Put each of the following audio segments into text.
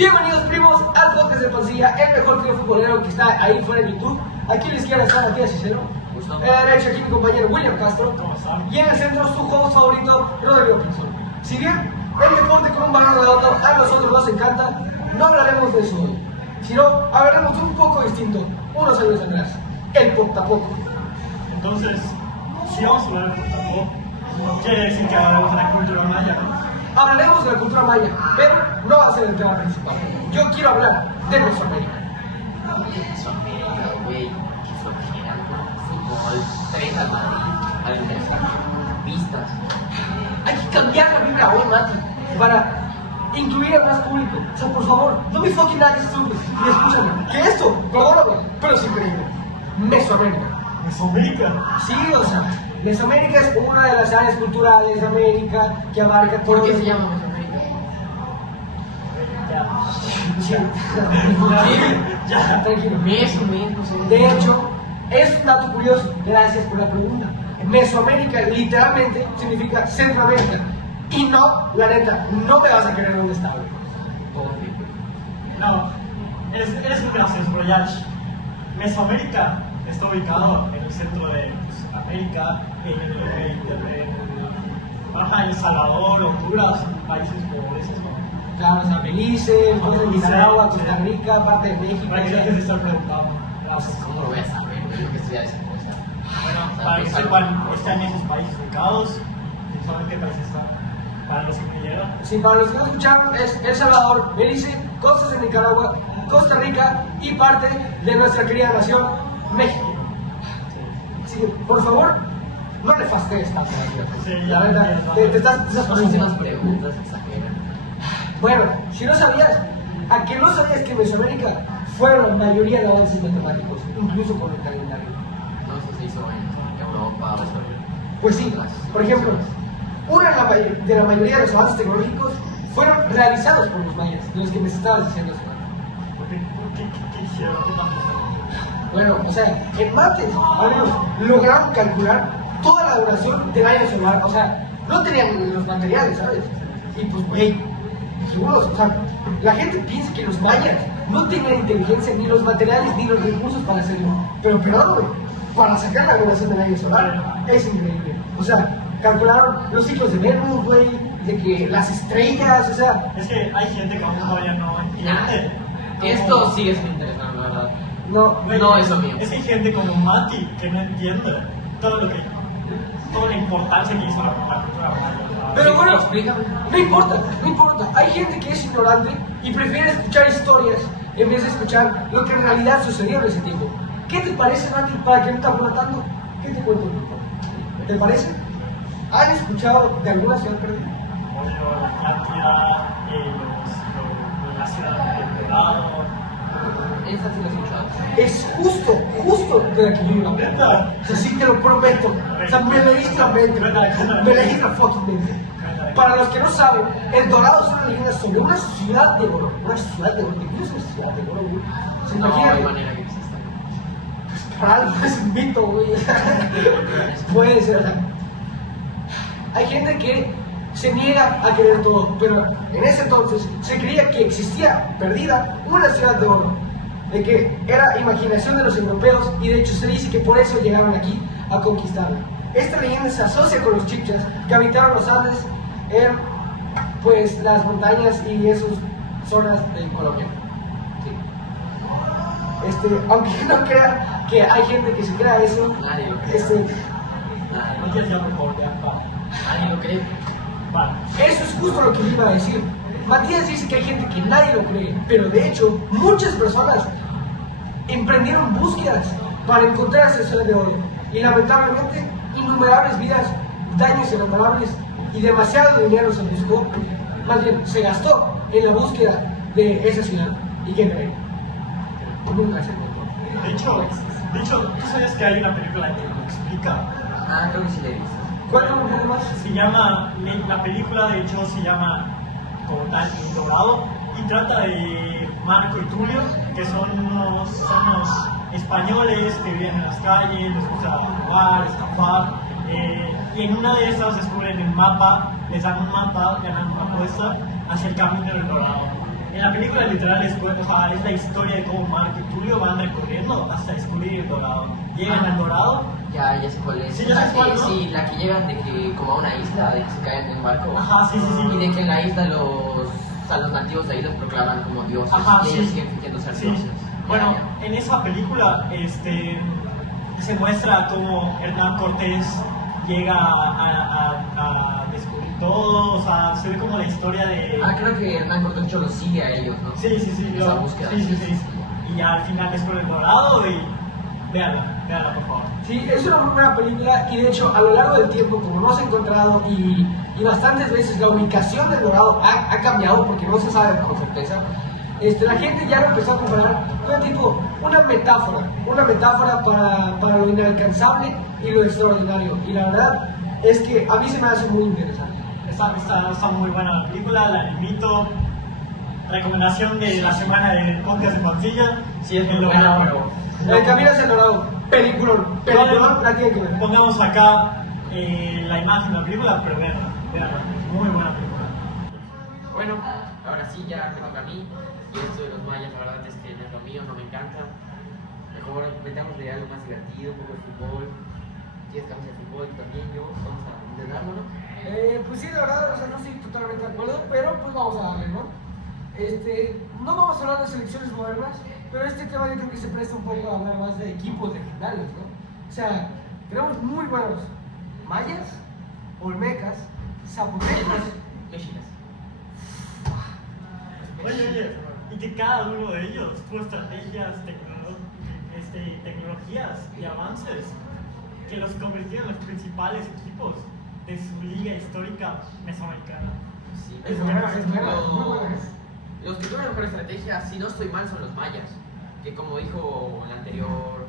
Bienvenidos primos al podcast de Pancilla, el mejor trío futbolero que está ahí fuera en YouTube. Aquí a la izquierda está Matías Cicero, a la derecha aquí mi compañero William Castro y en el centro su host favorito Rodrigo Pinzón. Si bien el deporte con un balón redondo a nosotros nos encanta, no hablaremos de eso hoy, sino hablaremos de un poco distinto, unos años atrás, el Poc-Tapoc. Entonces, si vamos a hablar de Poc-Tapoc, no quiere decir que hablemos de la cultura maya, ¿no? Hablaremos de la cultura maya, pero no va a ser el tema principal. Yo quiero hablar de Mesoamérica. Mesoamérica, güey, que flojera, fútbol, 3 al Madrid, al Messi, pistas. Hay que cambiar la vibra hoy, Mati, para incluir a más público. O sea, por favor, no me fucking hagas stupid y escúchame. Que esto, perdóname, pero es increíble. Mesoamérica. Mesoamérica. Sí, o sea, Mesoamérica es una de las áreas culturales de América que abarca todo. ¿Por qué se llama Mesoamérica? Sí. Ya. Tranquilo. Meso. De hecho, es un dato curioso, gracias por la pregunta. Mesoamérica literalmente significa Centroamérica. Y no, la neta, no te vas a creer dónde está, güey. No, eres un gracioso, pero ya. Mesoamérica está ubicado en el centro de América, en El Salvador, Honduras, países pobres, ¿no? Claro, o sea, Belice, parte de Nicaragua, Costa Rica, parte de México. Para que se estar preguntando. ¿Cómo lo voy a saber? Yo que estudiar esa cosa. Bueno, para que sepan, están esos países ubicados. ¿Y saben qué países están? Para los que no llegan. Sí, para los que no escucharon, es El Salvador, Belice, costas de Nicaragua, Costa Rica y parte de nuestra querida nación, México. Así que, por favor, no le fastidies tanto. Sí, La verdad, te estás pasando. Muchísimas preguntas exageran. Bueno, si no sabías, ¿a que no sabías que en Mesoamérica fueron la mayoría de avances matemáticos, incluso con el calendario? No, eso se hizo en Europa o Pues sí, por ejemplo, de la mayoría de los avances tecnológicos fueron realizados por los mayas, de los que me estabas diciendo. ¿Qué hicieron? ¿Qué más? Bueno, o sea, en mates, al menos, lograron calcular toda la duración del año solar. O sea, no tenían los materiales, ¿sabes? Y pues, güey, seguros, o sea, la gente piensa que los mayas no tenían inteligencia, ni los materiales, ni los recursos para hacerlo. Pero perdón, güey, para sacar la duración del año solar, es increíble. O sea, calcularon los ciclos de Venus, güey, de que las estrellas, o sea, Es que hay gente que aún todavía no entiende. Esto sigue sin interesarme, la verdad. no. No es lo mío. Es que hay gente como Mati que no entiende toda la importancia que hizo la cultura maya. Pero bueno, Explícame. no importa, no importa. Hay gente que es ignorante y prefiere escuchar historias en vez de escuchar lo que en realidad sucedió en ese tiempo. ¿Qué te parece, Mati, para que no te aburra tanto? ¿Qué te cuento? ¿Te parece? ¿Han escuchado de alguna ciudad perdida? Pollo, la Atlántida, la ciudad del Dorado. Esta sí la he escuchado. Es justo de la que yo iba a hablar. ¿Neta? O sea, sí te lo prometo. O sea, me leíste la mente. Me leíste la fucking mente. Para los que no saben, El Dorado es una leyenda sobre una ciudad de oro. Una ciudad de oro. ¿Qué es una ciudad de oro, güey? ¿Se No imaginan? hay manera que exista. Para algo es un mito, güey. Puede ser, o sea. Hay gente que se niega a creer todo, pero en ese entonces se creía que existía perdida una ciudad de oro, de que era imaginación de los europeos y de hecho se dice que por eso llegaron aquí a conquistarla. Esta leyenda se asocia con los chicchas que habitaron los Andes en pues las montañas y esas zonas de Colombia. Sí. Aunque no crea que hay gente que se crea eso, Nadie lo cree. Matías ya mejor, ya, va. Nadie lo cree. Va. eso es justo lo que yo iba a decir. Matías dice que hay gente que nadie lo cree, pero de hecho muchas personas emprendieron búsquedas para encontrar esa ciudad de oro y lamentablemente innumerables vidas, daños irreparables y demasiado dinero se buscó, más bien se gastó en la búsqueda de esa ciudad. ¿Y qué creen? Nunca se encontró. De hecho, ¿tú sabes que hay una película que lo explica? Ah, creo que sí la he visto. Cuéntame un poco más. Se llama, la película de hecho se llama como tal El Dorado y trata de Marco y Tulio, que son unos españoles que viven en las calles, les gusta robar, escapar, y en una de esas descubren el mapa, les dan un mapa, ganan una apuesta hacia el camino del Dorado. En la película literal es, o sea, es la historia de cómo Marco y Tulio van recorriendo hasta descubrir el Dorado. Llegan al Dorado. Ya sé cuál es. Sí, ya sabes cuál, ¿no? Sí, la que llegan de que como a una isla, de que se caen en un barco. Ajá, sí. Y de que en la isla los nativos de ahí los proclaman como dioses. Ajá, y sí. ellos siguen fingiendo ser Sí. dioses. Bueno, Ya. en esa película se muestra cómo Hernán Cortés llega a descubrir todo, o sea, se ve como la historia de... Creo que Hernán Cortés los sigue a ellos, ¿no? Sí, Esa búsqueda. sí. Y ya al final descubre el Dorado y... Véanla por favor. Sí, es una muy buena película y de hecho a lo largo del tiempo, como hemos encontrado y bastantes veces la ubicación del Dorado ha cambiado porque no se sabe con certeza, la gente ya lo empezó a comparar con tipo una metáfora para lo inalcanzable y lo extraordinario. Y la verdad es que a mí se me hace muy interesante. Está muy buena la película, la invito. Recomendación de la semana del podcast de Montilla. Sí, es muy buena, pero... El Camino hacia el Dorado, peliculón, la tiene que ver. Pongamos acá la imagen de la película, pero véanla, muy buena película. Bueno, ahora sí ya me toca a mí. Y esto de los mayas, la verdad es que no es lo mío, no me encanta. Mejor metámosle algo más divertido, un poco de fútbol. Si es camisa de fútbol también, yo vamos a intentarlo, ¿no? Pues sí, la verdad, o sea, no estoy totalmente de acuerdo, pero pues vamos a darle, ¿no? No vamos a hablar de selecciones modernas, pero este tema yo creo que se presta un poco a hablar más de equipos legendarios, ¿no? O sea, tenemos muy buenos mayas, olmecas, zapotecas. Mexicas. Oye, y que cada uno de ellos tuvo estrategias, tecnologías y avances que los convirtieron en los principales equipos de su liga histórica mesoamericana. Sí, Es buena, muy buena. Los que tuvieron mejor estrategia, si no estoy mal, son los mayas. Que como dijo el anterior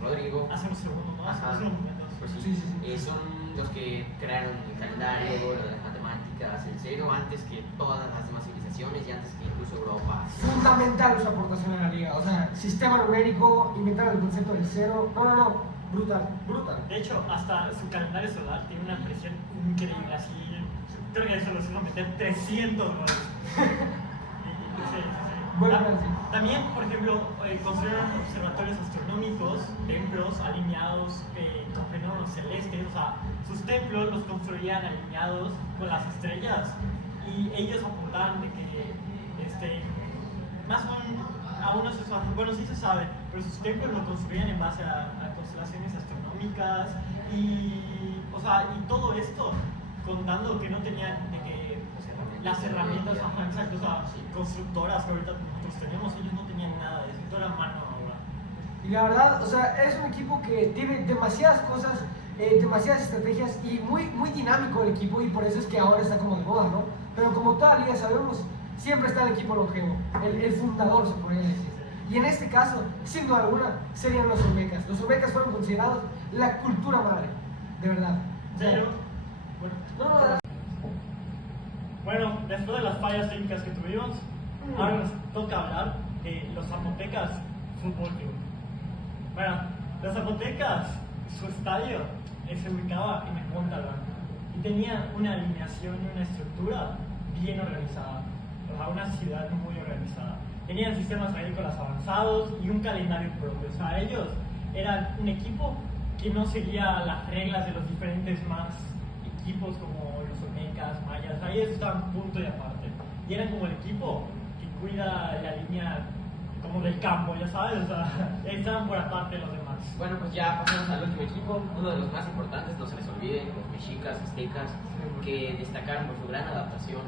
Rodrigo, Hace un segundo más, Ajá. hace unos momentos. pues sí, Sí. son los que crearon el calendario, lo de las matemáticas, el cero, antes que todas las demás civilizaciones y antes que incluso Europa. Fundamental su aportación a la liga, o sea, sistema numérico, inventaron el concepto del cero, no, brutal. De hecho, hasta su calendario solar tiene una presión increíble, así. Creo que eso los hizo meter 300 goles. Sí. Bueno, Ah, sí. También, por ejemplo, construyeron observatorios astronómicos, templos alineados con fenómenos celestes, o sea, sus templos los construían alineados con las estrellas y ellos apuntaban de que, más o menos, aún no se sabe, bueno, sí se sabe, pero sus templos lo construían en base a constelaciones astronómicas y, o sea, y todo esto contando que no tenían de que las herramientas, exacto, o sea, constructoras que ahorita nosotros tenemos, ellos no tenían nada de eso, todo era mano a obra. Y la verdad, o sea, es un equipo que tiene demasiadas cosas, demasiadas estrategias y muy dinámico el equipo y por eso es que ahora está como de moda, ¿no? Pero como toda liga sabemos, siempre está el equipo longevo, el fundador se podría decir. Y en este caso, sin duda alguna, serían los olmecas. Los olmecas fueron considerados la cultura madre, de verdad. O sea, Pero, bueno, Bueno, después de las fallas técnicas que tuvimos, ahora nos toca hablar de los Zapotecas Fútbol Club. Bueno, los Zapotecas, su estadio se ubicaba en el Monte Albán y tenía una alineación y una estructura bien organizada, o sea, una ciudad muy organizada. Tenían sistemas agrícolas avanzados y un calendario propio. O sea, ellos eran un equipo que no seguía las reglas de los diferentes más equipos como los olmecas, mayas. O sea, ellos estaban punto y aparte. Y eran como el equipo que cuida la línea como del campo, ya sabes. O sea, estaban por aparte de los demás. Bueno, pues ya pasamos al último equipo, uno de los más importantes, no se les olvide, los mexicas, aztecas, que destacaron por su gran adaptación.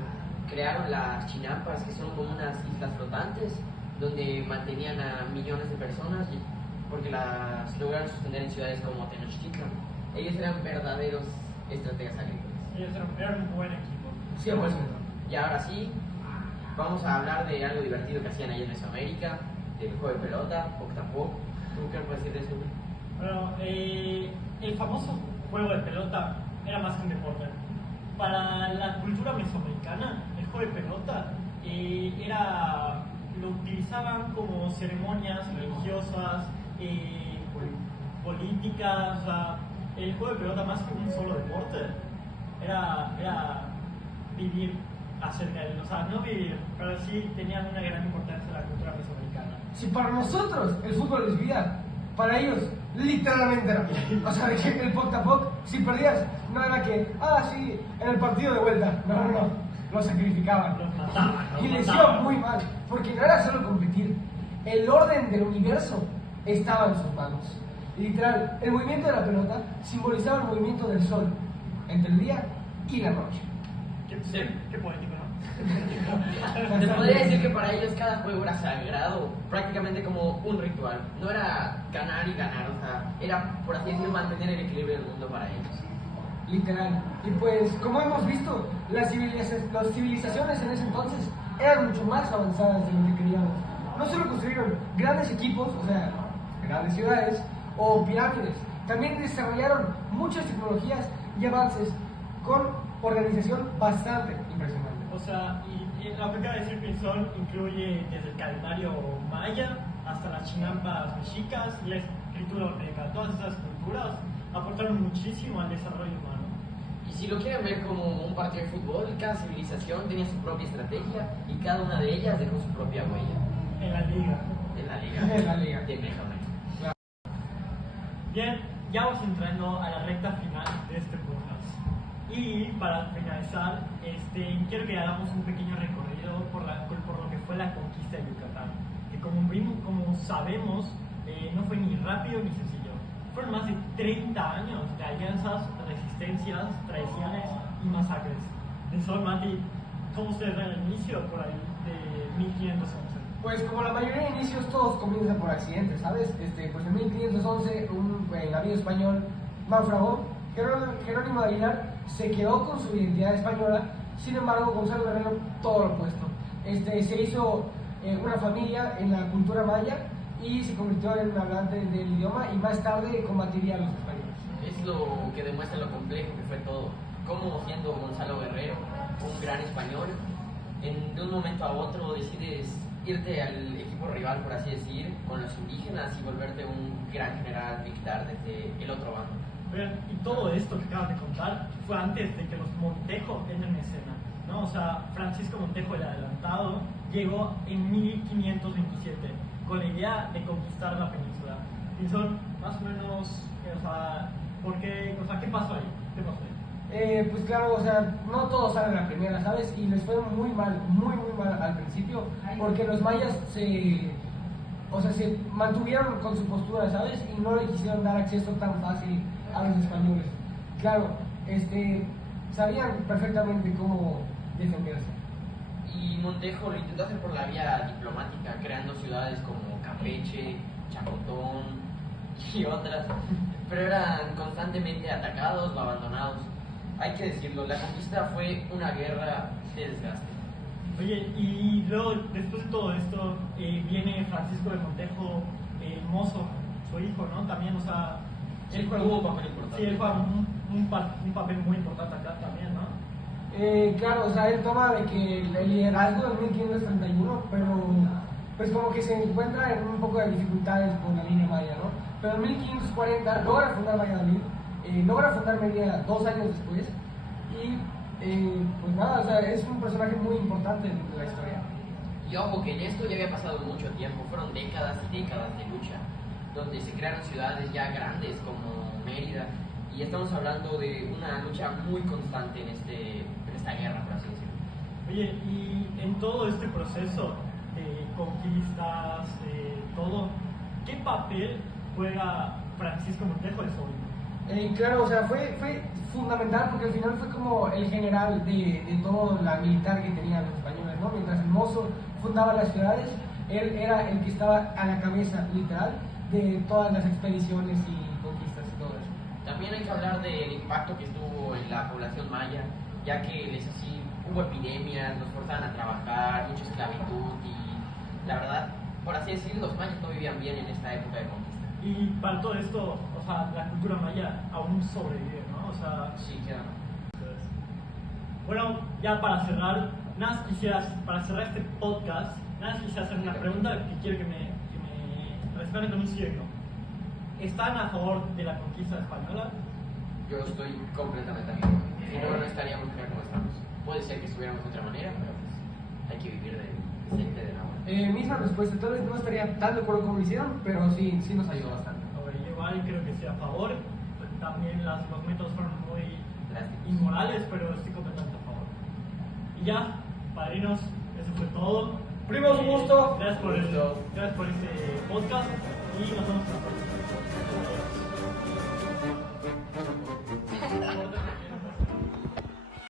Crearon las chinampas, que son como unas islas flotantes, donde mantenían a millones de personas, porque las lograron sostener en ciudades como Tenochtitlan. Ellos eran verdaderos estrategas agrícolas. Ellos eran un buen equipo. 100%. Y ahora sí, vamos a hablar de algo divertido que hacían allá en Mesoamérica, del juego de pelota, Octapó. ¿Tú qué puedes decir de eso? Bueno, el famoso juego de pelota era más que un deporte. Para la cultura mesoamericana, el juego de pelota lo utilizaban como ceremonias religiosas, políticas. O sea, el juego de pelota, más que un solo deporte, era vivir acerca de él. O sea, no vivir, pero sí tenían una gran importancia en la cultura mesoamericana. Si para nosotros el fútbol es vida, para ellos literalmente era vida. O sea, de que el poc a poc, si perdías, no era que, sí, en el partido de vuelta. No, lo sacrificaban. Los mataban, Y les iba muy mal, porque no era solo competir. El orden del universo estaba en sus manos. Y literal, el movimiento de la pelota simbolizaba el movimiento del sol entre el día y la noche. Qué poético, ¿no? Te podría decir que para ellos cada juego era sagrado, prácticamente como un ritual. No era ganar y ganar, o sea, era, por así decirlo, mantener el equilibrio del mundo para ellos. Literal. Y pues, como hemos visto, las civilizaciones en ese entonces eran mucho más avanzadas de lo que queríamos. No solo construyeron grandes equipos, o sea, grandes ciudades o pirámides, también desarrollaron muchas tecnologías y avances con organización bastante impresionante. O sea, y lo que acaba de decir Pinzón incluye desde el calendario maya hasta las chinampas mexicas y la escritura olmeca. Todas esas culturas aportaron muchísimo al desarrollo humano. Y si lo quieren ver como un partido de fútbol, cada civilización tenía su propia estrategia y cada una de ellas dejó su propia huella. En la liga. En la liga. En la liga. De Mesoamérica. Bien, ya vamos entrando a la recta final de este podcast. Y para finalizar, quiero que hagamos un pequeño recorrido por lo que fue la conquista de Yucatán. Que como sabemos, no fue ni rápido ni sencillo. Fueron más de 30 años de alianzas, resistencias, traiciones y masacres. Pensó Mati, ¿cómo ustedes ven el inicio por ahí de 1511? Pues como la mayoría de inicios todos comienzan por accidentes, ¿sabes? Pues en 1511 un navío español naufragó, Jerónimo de Aguilar se quedó con su identidad española, sin embargo Gonzalo Guerrero todo lo opuesto. Se hizo una familia en la cultura maya y se convirtió en un hablante del idioma y más tarde combatiría a los españoles. Es lo que demuestra lo complejo que fue todo. Cómo siendo Gonzalo Guerrero, un gran español, de un momento a otro decides irte al equipo rival, por así decir, con los indígenas y volverte un gran general militar desde el otro bando. Bien, y todo esto que acabas de contar fue antes de que los Montejo entren en escena, ¿no? O sea, Francisco Montejo el Adelantado llegó en 1527 con la idea de conquistar la península. Y son más o menos, ¿por qué? O sea, ¿qué pasó ahí? ¿Qué pasó ahí? Pues claro, o sea, no todos salen a la primera, ¿sabes? Y les fue muy mal al principio, porque los mayas se mantuvieron con su postura, ¿sabes? Y no le quisieron dar acceso tan fácil a los españoles. Claro, sabían perfectamente cómo defenderse. Y Montejo lo intentó hacer por la vía diplomática, creando ciudades como Campeche, Chacotón y otras, pero eran constantemente atacados o abandonados. Hay que decirlo, la conquista fue una guerra de desgaste. Oye, y luego, después de todo esto, viene Francisco de Montejo, Mozo, su hijo, ¿no? También, o sea... Sí, tuvo un papel importante. Sí, él juega un papel muy importante acá también, ¿no? Claro, o sea, él toma de que el liderazgo en 1531, pero pues como que se encuentra en un poco de dificultades con la línea maya, ¿no? Pero en 1540 logra fundar Valladolid, logra fundar Mérida 2 años después y pues nada, o sea, es un personaje muy importante en la historia. Y ojo que en esto ya había pasado mucho tiempo, fueron décadas y décadas de lucha, donde se crearon ciudades ya grandes como Mérida, y estamos hablando de una lucha muy constante en esta guerra, por así decirlo. Oye, y en todo este proceso de conquistas, todo, ¿qué papel juega Francisco Montejo de sobrino? Claro, o sea, fue fundamental porque al final fue como el general de toda la militar que tenían los españoles, ¿no? Mientras el Mozo fundaba las ciudades, él era el que estaba a la cabeza, literal, de todas las expediciones y conquistas y todo eso. También hay que hablar del impacto que estuvo en la población maya, ya que hubo epidemias, los forzaban a trabajar, mucha esclavitud y la verdad, por así decirlo, los mayas no vivían bien en esta época de conquista. Y para todo esto, o sea, la cultura maya aún sobrevive, ¿no? O sea, Sí, claro. bueno, ya para cerrar, para cerrar este podcast, quisiera hacer una pregunta que quiero que me respondan con un sí o no. ¿Están a favor de la conquista española? Yo estoy completamente amigo. Si no, no estaríamos acá como estamos. puede ser que estuviéramos de otra manera, pero pues hay que vivir del presente, del ahora. Misma respuesta, tal vez no estaría tan de acuerdo con lo hicieron, pero sí nos ayudó bastante. Ahora, yo igual creo que estoy a favor. También los métodos fueron muy Drásticos. inmorales, pero estoy completamente a favor. Y ya, padrinos, eso fue todo. Primos, un gusto. Gracias por este podcast y nos vemos en la próxima.